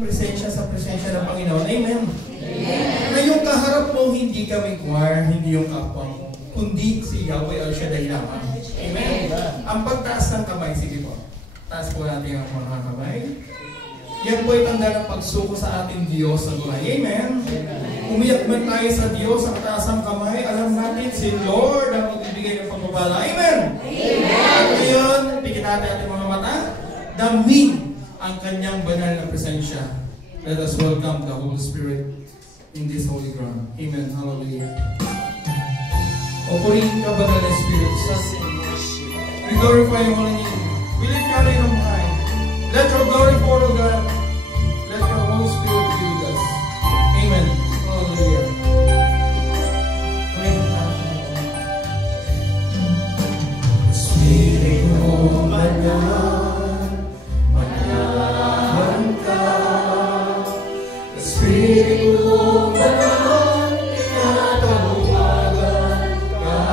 presensya sa presensya ng Panginoon. Amen. Na yung kaharap mo, hindi kami choir, hindi yung kapwa mo, kundi si Yahweh El Shaddai lamang. Amen. Ang pagtaas ng kamay, sige po. Taas po natin ang mga kamay. Yan po ay tanda ng pagsuko sa ating Diyos sa buhay. Amen. Umiyak man tayo sa Diyos, ang taas ang kamay, alam natin si Lord ang magbibigay ng pagpapala. Amen. At ngayon, pikit natin ating mga mata. Daming ang kanyang banal na presensya. Let us welcome the Holy Spirit in this holy ground. Amen. Hallelujah. O purihin ka, banal na Spirit. We glorify your holy name. We lift your name on high. Let your glory pour, O God. Let your Holy Spirit be with us. Amen. Hallelujah. Purihin ka. Espiritu banal. Espiritu banal, tinatawagan ka.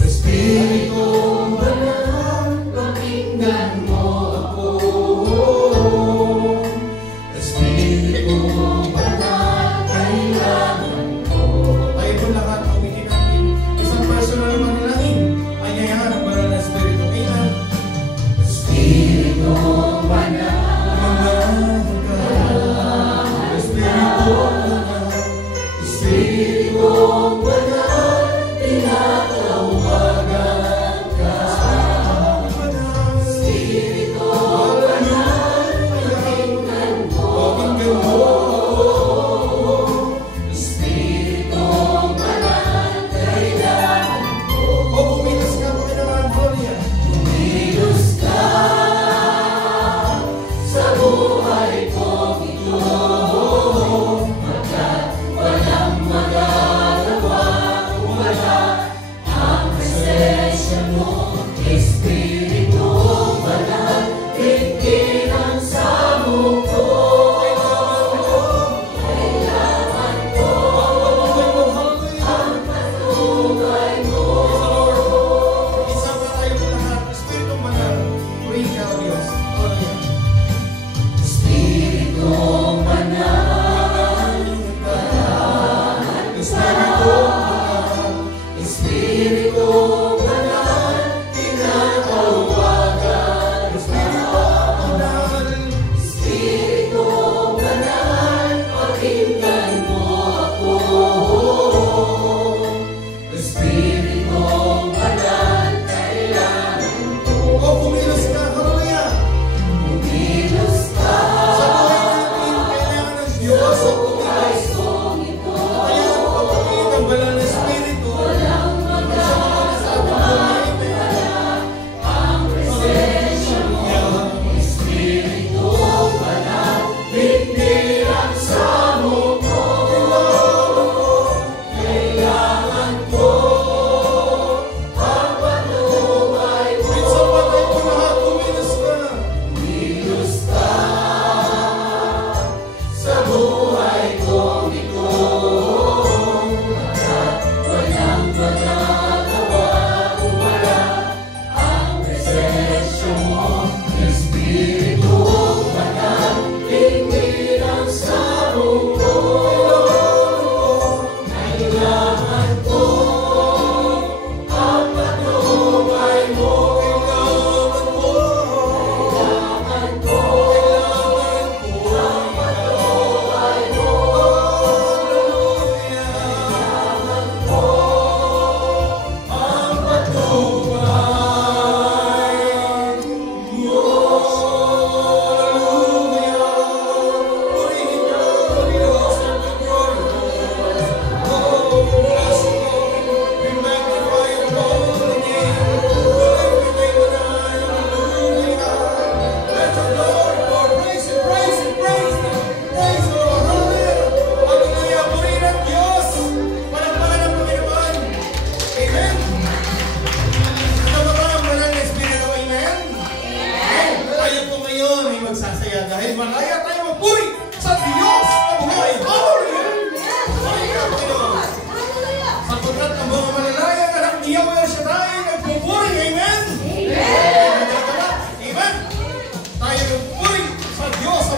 Espiritu banal, pakinggan mo ako. Espiritu banal, kailangan ko. Tayo po lahat, umitin natin isang personal na manalangin. Anyayahan ang banal na Espiritu. Amen. Espiritu banal. Espiritu banal, tinatawagan ka. Espiritu banal, pakinggan mo. Espiritu banal, kailangan ko. O kumilos ka, Panginoon, Gloria. Kumilos ka sa buhay ko ito. Espiritu banal, pinggiran sa mundo. Kailangan ko ang patnubay mo. Isama tayo lahat. Espiritu banal, purihin ka, O Diyos. Espiritu banal, Espiritu banal, Espiritu banal, tinatawagan ka. Espiritu banal, pakinggan mo ako. Espiritu banal, kailangan ko. O kumilos ka, hallelujah. Kumilos ka sa buhay natin, kailangan ng Diyos sa buhay kong ito. Kailangan ko pagpapagin ang banal na Espiritu. Walang magsama sa ating buhay. Ang presensya mo, Espiritu banal, pinggiran sa mundo. Kailangan ko ang patnubay mo. Minsan pa tayo po lahat, kumilos ka. Kumilos ka sa buhay kong ito. Walang magagawa kung wala ang presensya mo. Espiritu banal, pinggiran sa mundo. Kailangan ko ang patnubay mo. Kailangan ko ang patnubay mo. Kailangan ko ang patnubay mo. Purihin ka, O Diyos, and the glory. Oh, bless the Lord. We magnify your holy name. Every day when hallelujah. Let the Lord, praise Him, praise Him, praise Him. Praise the Lord, hallelujah. Hallelujah, purihin ang Diyos. Palakpakan ang Panginoon. Amen. Ito ba ang banal na Espiritu? Amen? Amen. Tayo po ngayon ay magsasaya dahil malaya tayo magpuri sa Diyos na buhay. Hallelujah! Hallelujah, Panginoon. Sapagkat ang mga malalayang anak ni Yahweh El Shaddai nagpupuri. Amen? Amen. Amen. Tayo nagpuri sa Diyos sa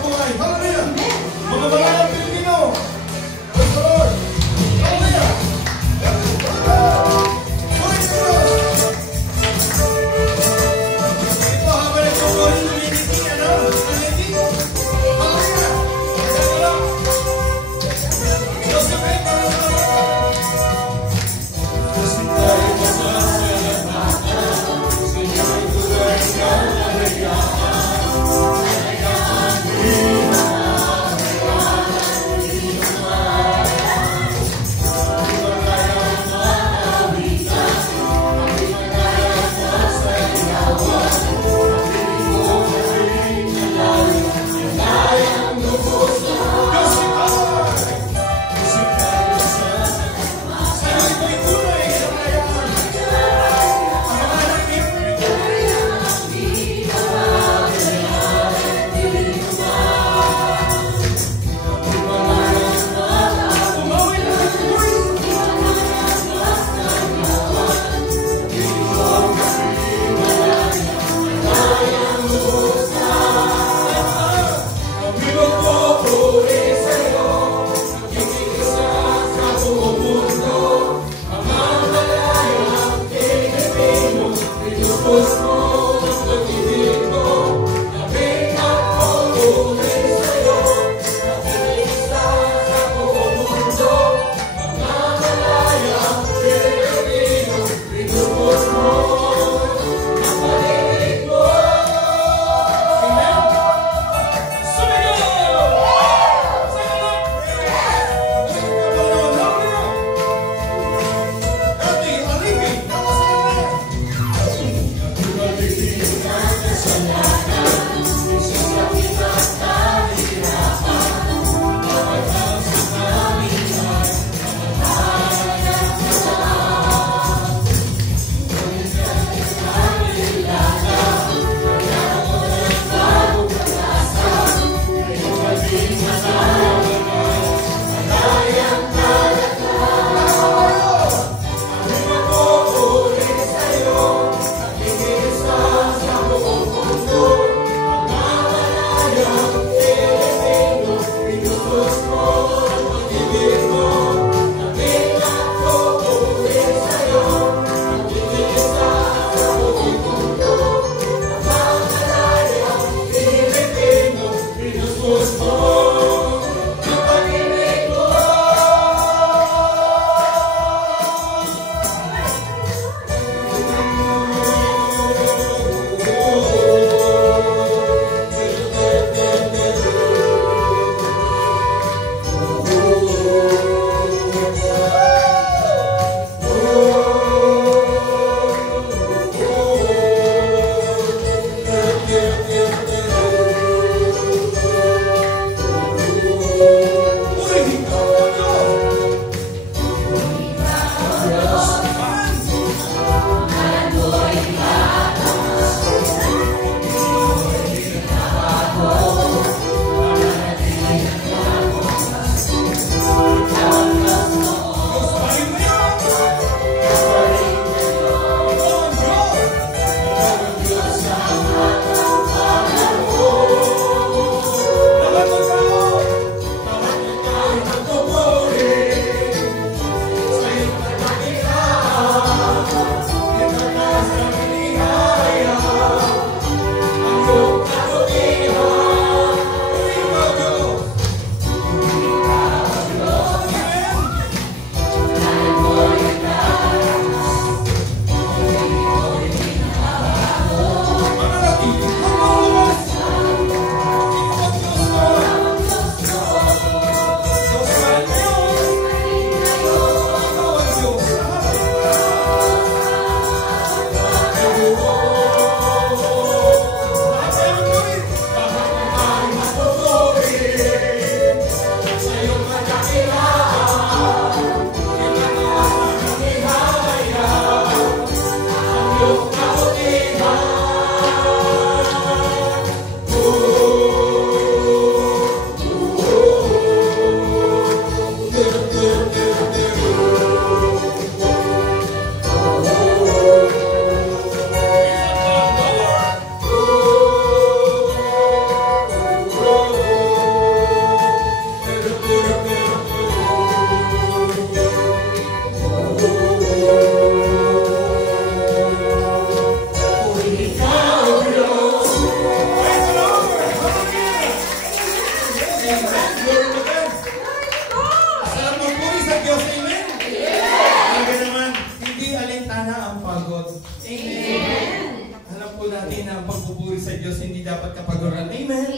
dapat kapaguran. Amen?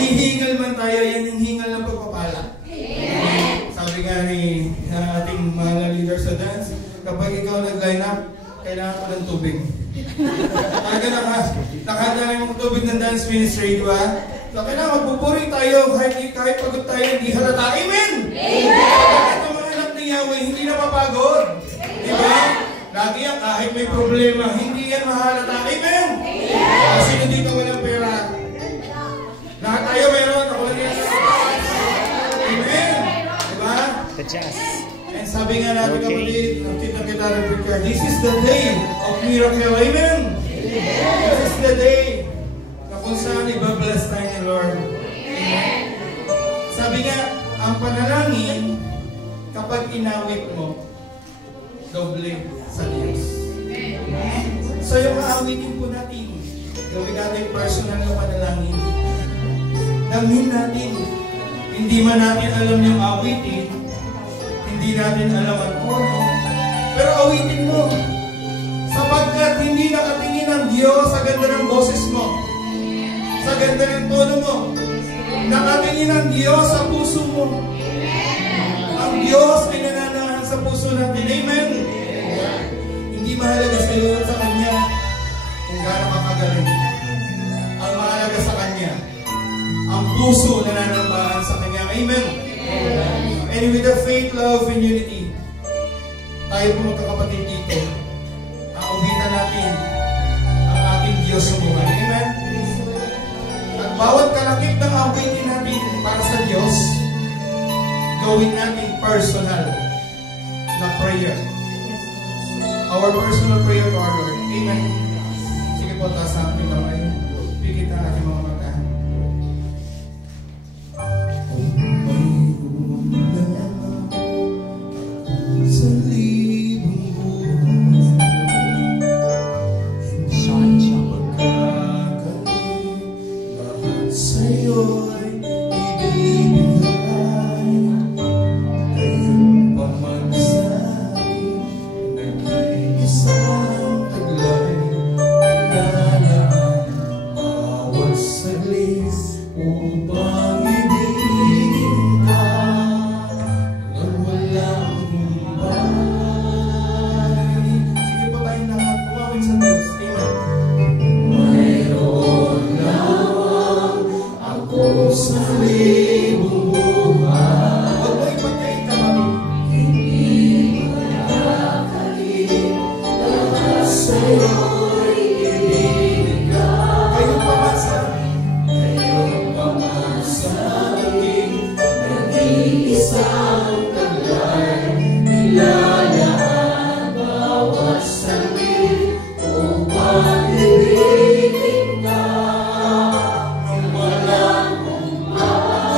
Hinihingal man tayo, yan yung hingal ng pagpapala. Sabi nga ni ating mga leader sa dance, kapag ikaw nag-line up, kailangan ko ng tubig. Talaga nakahanda na yung tubig ng dance ministry, di ba? So, kailangan magpupuri tayo, kahit pagod tayo, hindi halata. Amen! Kahit ang mga anak ni Yahweh, hindi na mapagod. Di ba? Lagi yan, kahit may problema, hindi yan mahalata. Amen! Kasi dito walang pera. Lahat tayo meron, ako lang yan. Amen! Di ba? And sabi nga natin kapatid, ang kita repeat, this is the day of miracle. Amen! This is the day na kung saan ibabless tayo ni Lord. Amen! Sabi nga, ang panalangin, kapag inawit mo, doble sa Diyos. So yung aawitin po natin, gawin natin personal na panalangin. Damhin natin. Hindi man natin alam yung awitin, hindi natin alam ang tono, pero awitin mo. Sapagkat hindi nakatingin ang Diyos sa ganda ng boses mo, sa ganda ng tono mo. Nakatingin ang Diyos sa puso mo. Ang Diyos ay nananahan sa puso natin. Amen? Hindi mahalaga sa iyo at sa Kanya kung gaano kakagaling. Ang mahalaga sa Kanya, ang puso na nanambahan sa Kanya. Amen? And with the faith, love, and unity, tayo po magkakapatid dito, auwitan natin ang ating Diyos sa buhay. Amen? At bawat kalakip ng awitin natin para sa Diyos, gawin natin personal na prayer. Our personal prayer to our Lord. Amen. Sige po, taas na ating kamay. Pikit ang ating mga mata. Sa libong buhay, hindi siya magkakalit. Lahat sa'yo'y ibibigay. Ngayon pa man sa'kin, nag-iisang taglay. Ilalaan bawat saglit upang ibigin ka ng walang humpay. Sige pa tayong lahat, umawin sa Diyos. Amen. Mayroon lamang ako sa libong buhay. Huwag mo ipagkait ka kami. Hindi magkakalit. Lahat sa'yo'y ibibigay. Ngayon pa man sa akin, nag-iisang taglay. Nilalaan bawat saglit upang ibigin ka ng walang humpay.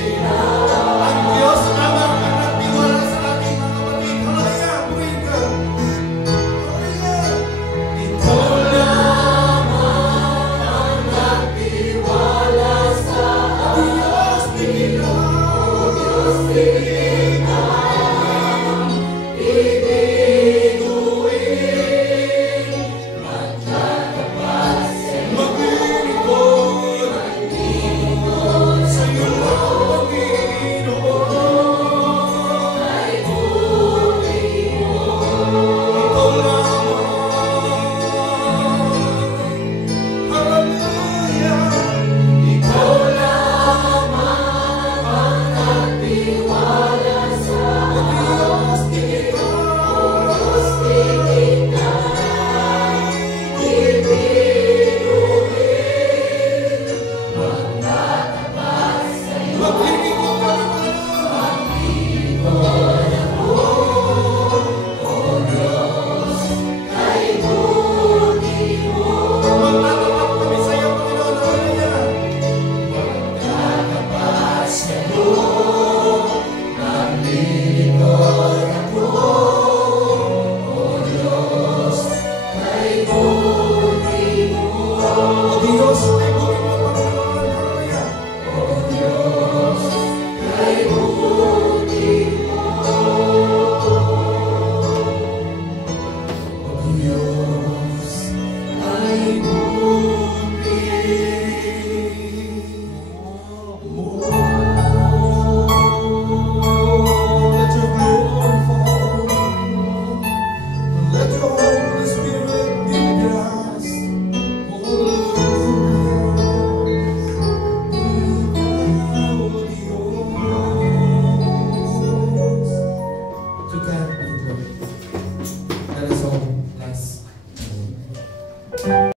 Panginoon.